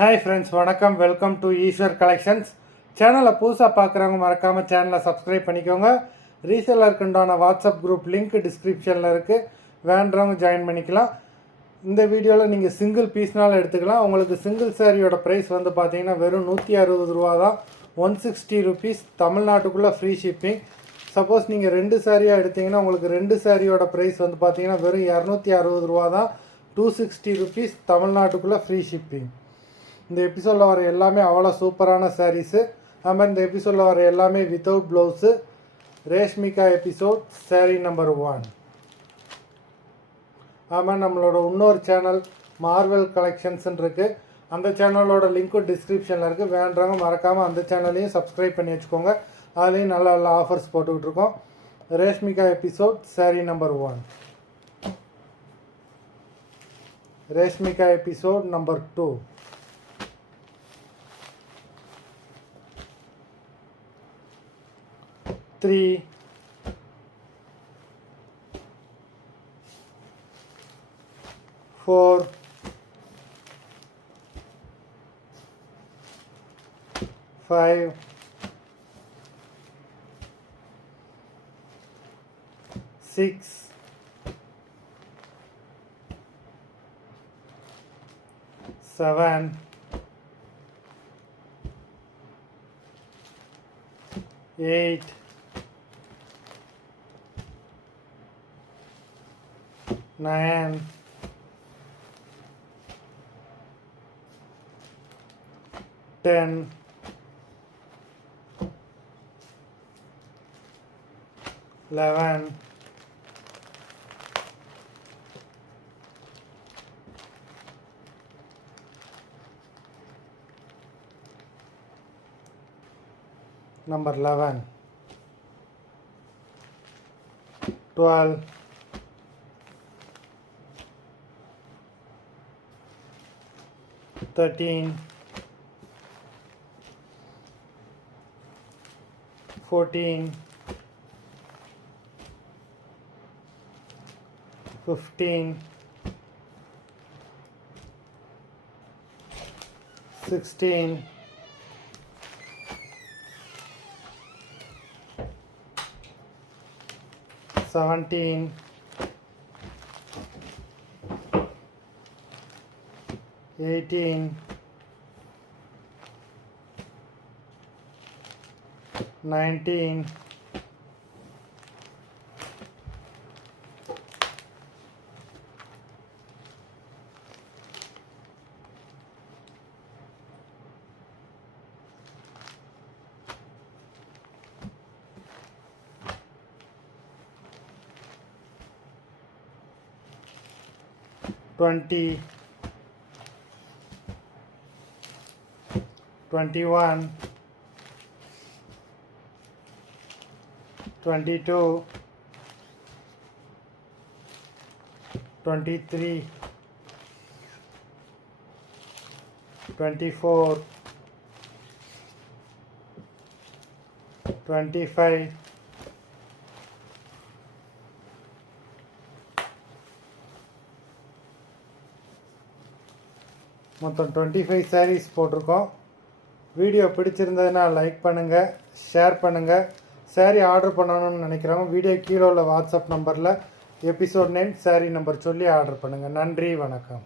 Hi friends, வணக்கம். Welcome to Eswar collections. சேனலை புதுசாக பார்க்குறவங்க மறக்காமல் சேனலை சப்ஸ்கிரைப் பண்ணிக்கோங்க. ரீசேலருக்குண்டான வாட்ஸ்அப் குரூப் லிங்க் டிஸ்கிரிப்ஷனில் இருக்குது, வேண்டுறவங்க ஜாயின் பண்ணிக்கலாம். இந்த வீடியோவில் நீங்கள் சிங்கிள் பீஸ்னாலும் எடுத்துக்கலாம். உங்களுக்கு சிங்கிள் சாரியோட ப்ரைஸ் வந்து பார்த்தீங்கன்னா வெறும் 160 ரூபா தான். 160 ருபீஸ், தமிழ்நாட்டுக்குள்ளே ஃப்ரீ ஷிப்பிங். சப்போஸ் நீங்கள் 2 சாரியாக எடுத்திங்கன்னா உங்களுக்கு 2 சாரியோட ப்ரைஸ் வந்து பார்த்தீங்கன்னா வெறும் 260 ரூபா தான். 260 ருபீஸ், தமிழ்நாட்டுக்குள்ளே ஃப்ரீ ஷிப்பிங். இந்த எபிசோடில் வர எல்லாமே அவ்வளோ சூப்பரான சாரீஸு. அதுமாதிரி இந்த எபிசோடில் வர எல்லாமே வித்தவுட் ப்ளவுஸு. ரேஷ்மிகா எபிசோட் சாரீ நம்பர் 1. அதுமாதிரி நம்மளோட இன்னொரு சேனல் மார்வெல் கலெக்ஷன்ஸ்ன்னு இருக்குது. அந்த சேனலோட லிங்க்கும் டிஸ்கிரிப்ஷனில் இருக்குது, வேண்டுறவங்க மறக்காமல் அந்த சேனலையும் சப்ஸ்கிரைப் பண்ணி வச்சுக்கோங்க. அதுலேயும் நல்ல நல்ல ஆஃபர்ஸ் போட்டுக்கிட்டு இருக்கோம். ரேஷ்மிகா எபிசோட் சாரீ நம்பர் 1. Reshmika episode number 2. 3, 4, 5, 6, 7, 8, 9, 10, 11, 11, 12, 13, 14, 15, 16, 17, 18, 19, 20, 21, 22, 23, 24, 25, மொத்தம் 25 சாரீஸ் போட்டிருக்கோம். வீடியோ பிடிச்சிருந்ததுன்னா லைக் பண்ணுங்கள், ஷேர் பண்ணுங்கள். சாரீ ஆர்டர் பண்ணணும்னு நினைக்கிறவங்க வீடியோ கீழே உள்ள வாட்ஸ்அப் நம்பரில் எபிசோட் நேம், சாரீ நம்பர் சொல்லி ஆர்டர் பண்ணுங்கள். நன்றி, வணக்கம்.